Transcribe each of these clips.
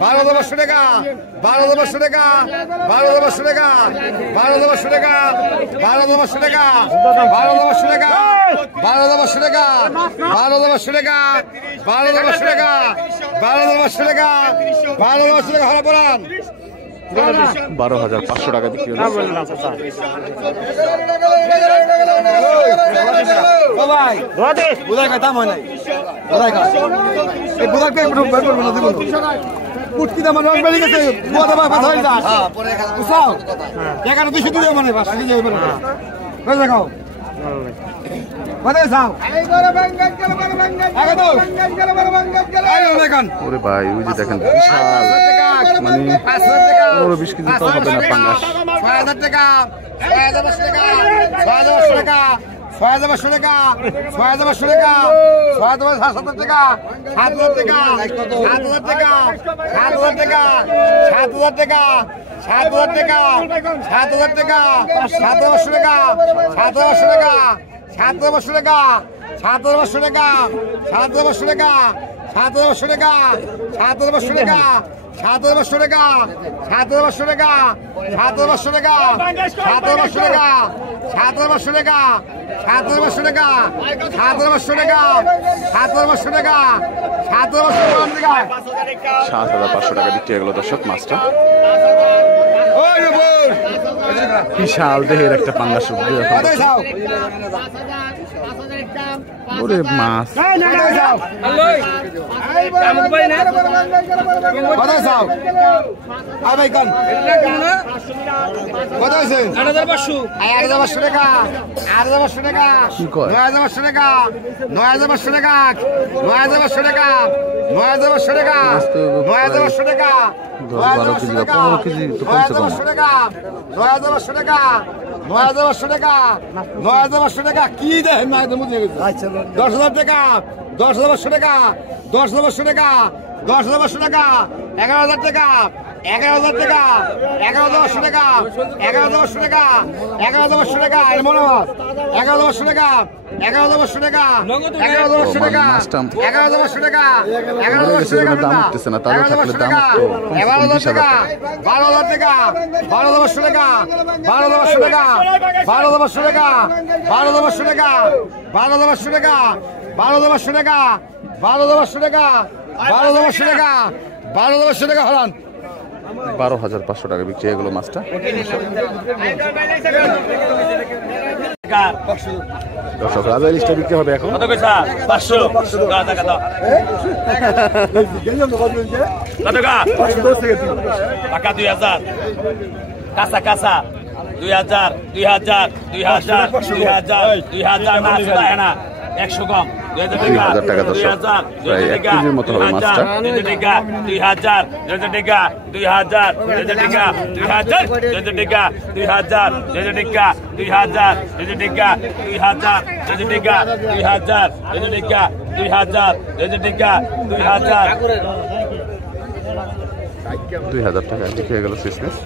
12,500 টাকা 12,500 টাকা 12,500 টাকা 12,500 টাকা 12,500 টাকা 12,500 টাকা 12,500 টাকা 12,500 টাকা 12,500 টাকা 12,500 টাকা 12,500 টাকা হারা পড়ান 12,500 টাকা বিক্রি হলো। ওরে ভাই ওই যে দেখেন বিশাল মানে 15-20 কেজি তো হবে না পাঙ্গাস। 6,000 টাকা 6,500 টাকা 6,500 টাকা 6,500 টাকা 6,500 টাকা 6,500 টাকা 7,000 টাকা 7,000 টাকা 7,000 টাকা 7,000 টাকা 7,000 টাকা 7,000 টাকা 7,500 টাকা 7,500 টাকা 7,500 টাকা 7,500 টাকা 7,500 টাকা 7,500 টাকা 7,500 টাকা 7,500 টাকা 7,500 টাকা 7,500 টাকা 7,500 টাকা 7,500 টাকা 7,500 টাকা 7,500 টাকা 7,500 টাকা 7,500 টাকা 7,500 টাকা বিক্রি হয়ে গেল দর্শক মাছটা। বিশাল দেহের একটা পাঙ্গাস। ওরে মাছ কি দেখেন 10,000 টাকা 10,500 টাকা 10,500 টাকা 10,500 টাকা 11,000 টাকা 11,000 টাকা 11,500 টাকা 11,500 টাকা 11,500 টাকা এর মনে হয় 11,500 টাকা 11,500 টাকা 11,500 টাকা 11,500 টাকা 11,500 টাকা দাম উঠতেছে না, তাহলে থাকলে দাম তো 11,000 টাকা 12,000 টাকা 12,500 টাকা 12,500 টাকা 12,500 টাকা 12,500 টাকা 12,500 টাকা 12,500 টাকা 12,500 টাকা 12,500 টাকা 12,500 টাকা হলান 12,500 টাকা বিক্রি হয়ে গেল মাছটা। দর্শক রাজা ইলিশটা বিক্রি হবে এখন 500 টাকা 2,000 কাঁচা কাঁচা 2,000 2,000 2,000 2,000 2,000 মাছ হয় না 100 কম 2,000 টাকা দর্শক, প্রায় 1 কেজির মতো হবে মাছটা। 2,000 2,000 টাকা 2,000 টাকা 2,000 টাকা 2,000 টাকা 2,000 টাকা 2,000 টাকা 2,000 টাকা 2,000 টাকা 2,000 টাকা বিক্রি হয়ে গেল সিসমিস।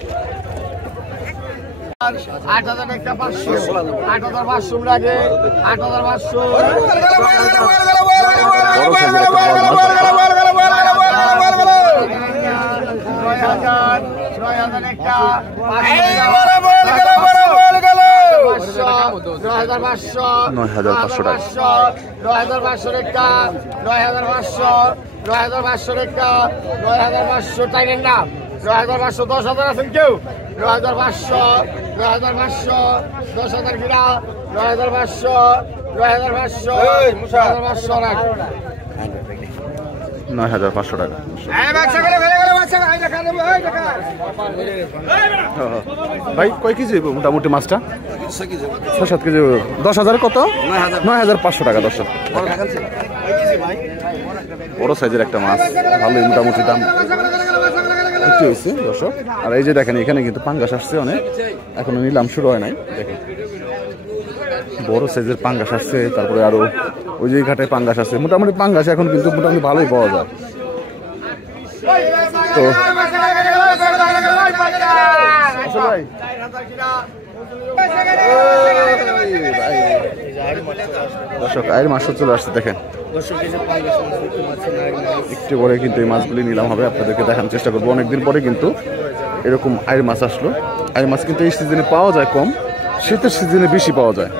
8,000 টাকা 500 8,500 লাগে 8,500 বড় সাইজের একটা বড় মাছ। 9,000 টাকা 9,500 টাকা। 9,500 টাকা 9,500 টাকা 9,500 টাইমের নাম 9,500 10,000 আছেন কেউ 9,500 10,000 কিনা 9,500 9,500 টাকা। ভাই কয় কেজি হইব মোটামুটি মাছটা? 6-7 কেজি। 10,000 কত? 9,500 টাকা দর্শক। বড় সাইজের একটা মাছ, ভালোই মোটামুটি দাম বিক্রি হয়েছে দর্শক। আর এই যে দেখেন এখানে কিন্তু পাঙ্গাস আসছে অনেক, এখনো নিলাম শুরু হয় নাই। দেখেন বড় সাইজের পাঙ্গাস আসছে, তারপরে আরো ওই যে ঘাটে পাঙ্গাস আছে। মোটামুটি পাঙ্গাস এখন কিন্তু মোটামুটি ভালোই পাওয়া যায়। তো দর্শক আয়ের মাছ চলে আসছে দেখেন। একটু পরে কিন্তু এই মাছগুলি নিলাম হবে, আপনাদেরকে দেখানোর চেষ্টা করবো। অনেকদিন পরে কিন্তু এরকম আইর মাছ আসলো। আইর মাছ কিন্তু এই সিজনে পাওয়া যায় কম, শীতের সিজনে বেশি পাওয়া যায়।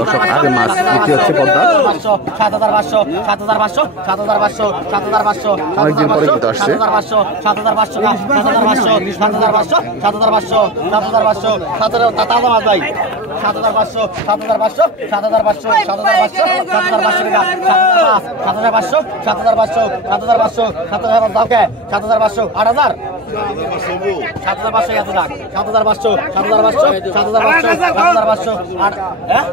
দর্শক আগে মাছ বিক্রি হচ্ছে পদ্মা, 7,500 7,500 7,500 7,500 অনেকদিন পরে কিন্তু আসছে। 7,500 7,500 7,500 7,500 7,500 7,500 7,000 মাছ ভাই 7,500 7,500 7,500 7,500 7,500 টাকা 7,500 7,500 7,500 7,500 দাও কে 7,500 8,000 7,500 এত টাকা 7,500 7,500 7,500 7,500 8 হ্যাঁ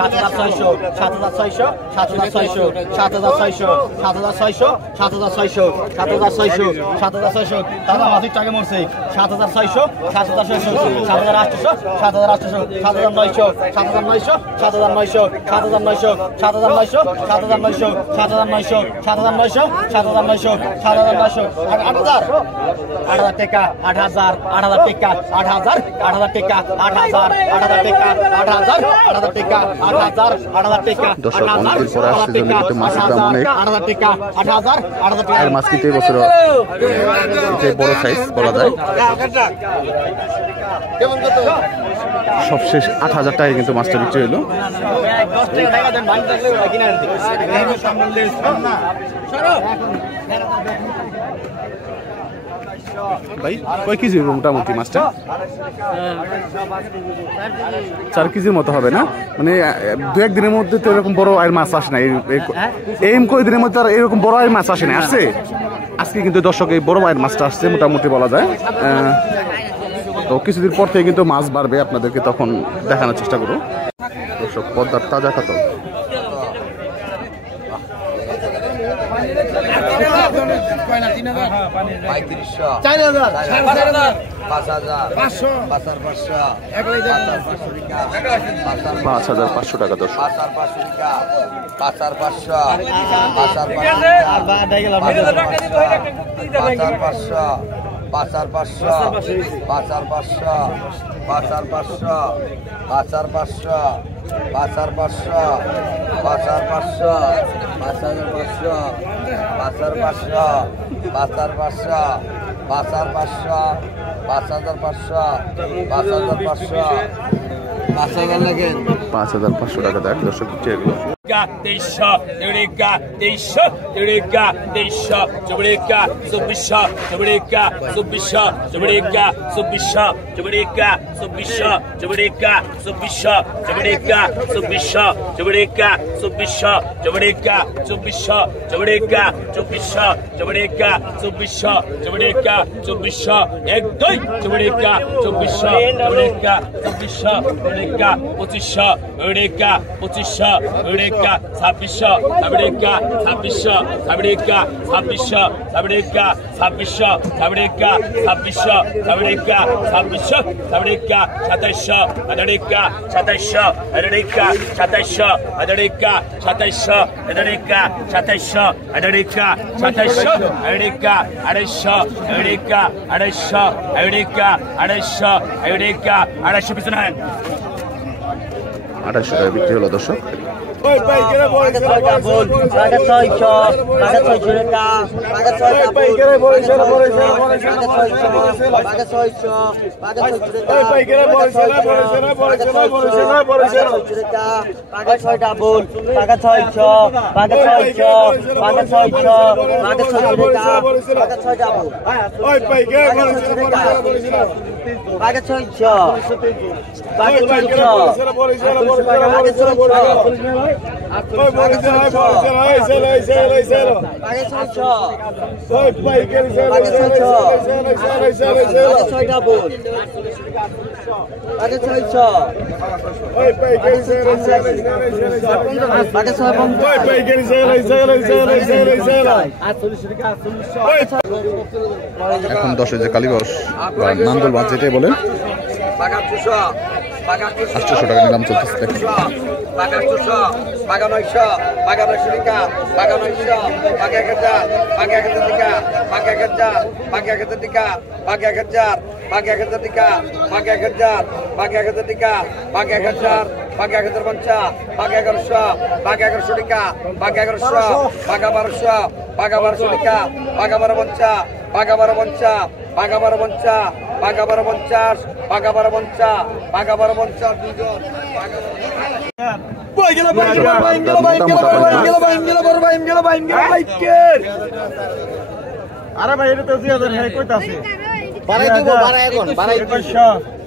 7,600 7,600 7,600 7,600 7,600 7,600 7,600 7,600 দাদা মাঝির টাকা মরছে 7,600 7,600 7,800 7,800 7,900 7,900 7,900 7,900 7,900 7,900 7,900 7,900 7,900 7,900 8,000 8,000 টাকা 8,000 8,000 টাকা 8,000 8,000 টাকা 8,000 8,000 টাকা 8,000 8,000 টাকা 8,000 8,000 টাকা দর্শক অনেকদিন পরে আসছে জন্য কিন্তু মাছের দাম অনেক। 8,000 টাকা 8,000 8,000 টাকা আইর মাছ কিন্তু এই বছর এটাই বড় সাইজ বলা যায়। সবশেষ 8,000 টাকায় কিন্তু মাছটা বিক্রি হলো। 10 টাকা টাকা দেন ভাঙ থাকলে কিনা আনতে ভাই কয় কেজি মোটামুটি মাছটা? 4 কেজির মতো হবে না? মানে 2-1 দিনের মধ্যে তো এরকম বড় আইর মাছ আসে না। এই কয়েকদিনের মধ্যে আর এরকম বড় আইর মাছ আসে না। আসছে আজকে কিন্তু দর্শক এই বড় আইর মাছটা আসছে মোটামুটি বলা যায়। তো কিছুদিন পর থেকে কিন্তু মাছ বাড়বে, আপনাদেরকে তখন দেখানোর চেষ্টা করবো। দর্শক পদ্মার তাজা কাতল $5,500 টাকা। দর্শক 5,500 টাকা দেখ দর্শক। Deixa, Eureka, deixa, Eureka, deixa, Eureka, subisha, Eureka, subisha, Eureka, subisha, Eureka, subisha, Eureka, subisha, Eureka, subisha, Eureka, subisha, Eureka, subisha, Eureka, subisha, Eureka, subisha, Eureka, subisha, ekdoi, Eureka, subisha, Eureka, subisha, Eureka, potisha, Eureka, potisha, Eureka, Sabisha, Sabireka, Sabisha, Sabireka, Sabisha, Sabireka, Sabisha, Sabireka, Sabisha, Sabireka, Sabisha, Sabireka, Satasha, Adareka, Satasha, Adareka, Satasha, Adareka, Satasha, Adareka, Satasha, Adareka, Satasha, Adareka, Adasha, Adareka, Adasha, Adareka, Adasha, Adareka, Adasha Pisanan 2,800 টাকা বিক্রি হলো দর্শক। এখন 10 যে কালীগঞ্জ বা নান্দল মাছ যেটাই বলেন 800 টাকা নিলাম চলতেছে। বাকি 1000 টাকা বাকি 1000 বাকি 1000 টাকা বাকি 1000 বাকি 1050 বাকি 1100 বাকি 1100 টাকা বাকি 1100 বাকি 1200 বাকি 1200 টাকা বাকি 1250 বাকি 1250 বাকি 1250 বাকি 1250 বাকি 1250 বাকি 1250 দুজন বাকি আরে ভাই এটা তো 2000 হ্যাঁ কইতা আছে বাড়াই দিব বাড়াই এখন বাড়াই 2100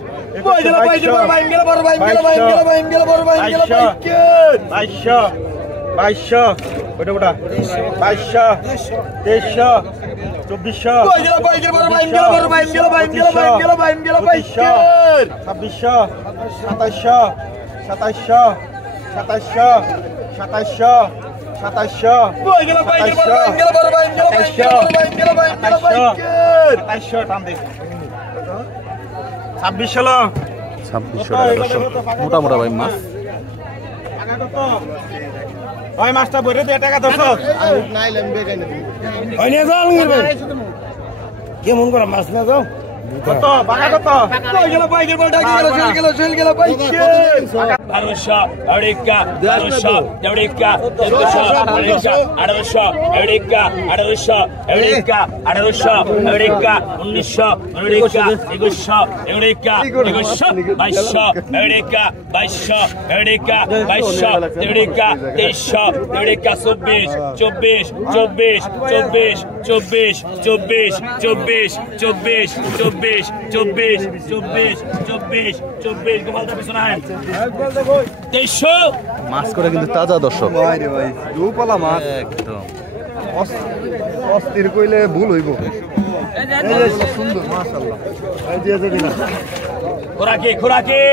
মোটা মোটা ভাই মাছ ওই মাছটা বইরে দিয়ে টাকা দছ কেমন করে মাছ না যাও কত বাকা কত গেল বাইকের বলটা গেল Arusha, Eureka, Arusha, Eureka, Arusha, Eureka, Arusha, Eureka, Arusha, Eureka, Arusha, Eureka, 1900, Eureka, 2100, Eureka, 2200, Eureka, 2200, Eureka, 2200, Eureka, 2300, Eureka, 24, 24, 24, 24, 24, 24, 24, 24, 24, 24, 24, 24, গোপালদা পিছনে আয় 2300 মাছ করে কিন্তু তাজা দর্শক ভাই রে ভাই দুপালা মাছ একদম অস্থির কইলে ভুল হইব সুন্দর মাশাআল্লাহ এই যে দিনা খোরাকি খোরাকি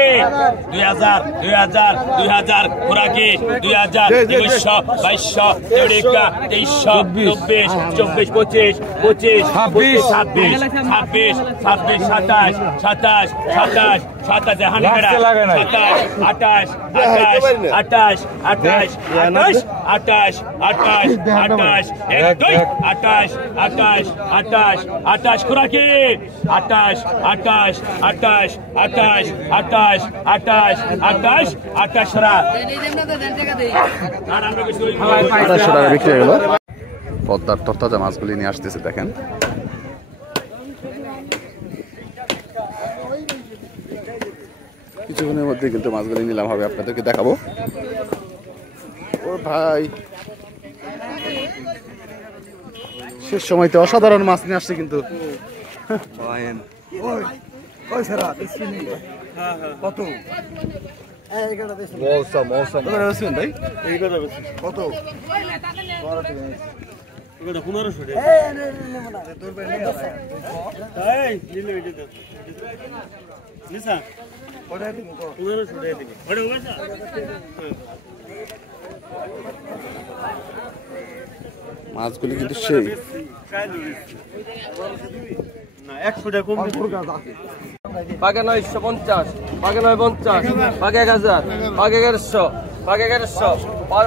2000 2000 2000 খোরাকি 2000 2100 2200 Eureka 2300 24 25 25 26 27 27 27 27 27 হানি বেড়া 27 28 28 28 28 28 28 28 28 28 খোরাকি 28 28 28 28 28 28 28 রা আর আমরা কিছু 2800 টাকা বিক্রি হয়ে গেল পদ্মার তরতাজা মাছগুলি নিয়ে আসতেছে দেখেন কিছুক্ষণের মধ্যে কিন্তু মাছগুলি নিলাম হবে আপনাদেরকে দেখাবো ও ভাই শেষ সময়তে অসাধারণ মাছ নিয়ে আসছে কিন্তু ওই সারা কত মৌসুম ভাই কত মাছগুলি কিন্তু সেই বাঘে 950 বাঘে 950 বাঘে 1000 বাঘে 1100 বাঘে 1100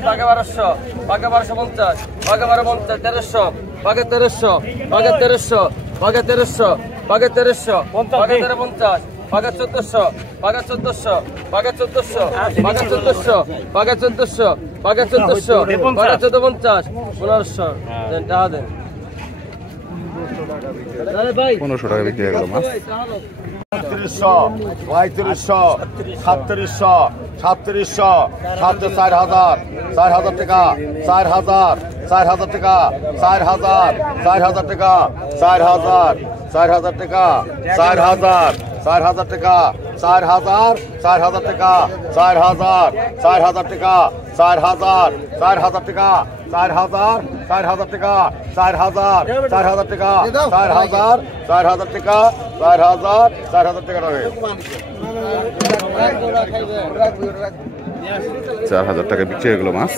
বাঘে 1200 বাঘে 1250 বাঘে 1250 1300 বাঘে 1300 বাঘে 1300 বাঘে 1300 বাঘে 1300 বাঘে 1350 বাঘে 1400 বাঘে 1400 বাঘে 1400 বাঘে 1400 বাঘে 1400 বাঘে 1400 বাঘে 1450 1500 দেন টাকা দেন 1500 টাকা বিক্রি হয়ে গেল মাছ 3500 3700 3700 4000 4000 টাকা 4000 4000 টাকা 4000 4000 টাকা 4000 4000 টাকা 4000 4000 টাকা 4000 4000 টাকা 4000 4000 টাকা 4000 4000 টাকা 4000 4000 টাকা 4000 4000 টাকা 4000 4000 টাকা 4000 4000 টাকা হবে 4000 টাকা বিক্রি হয়ে গেল মাছ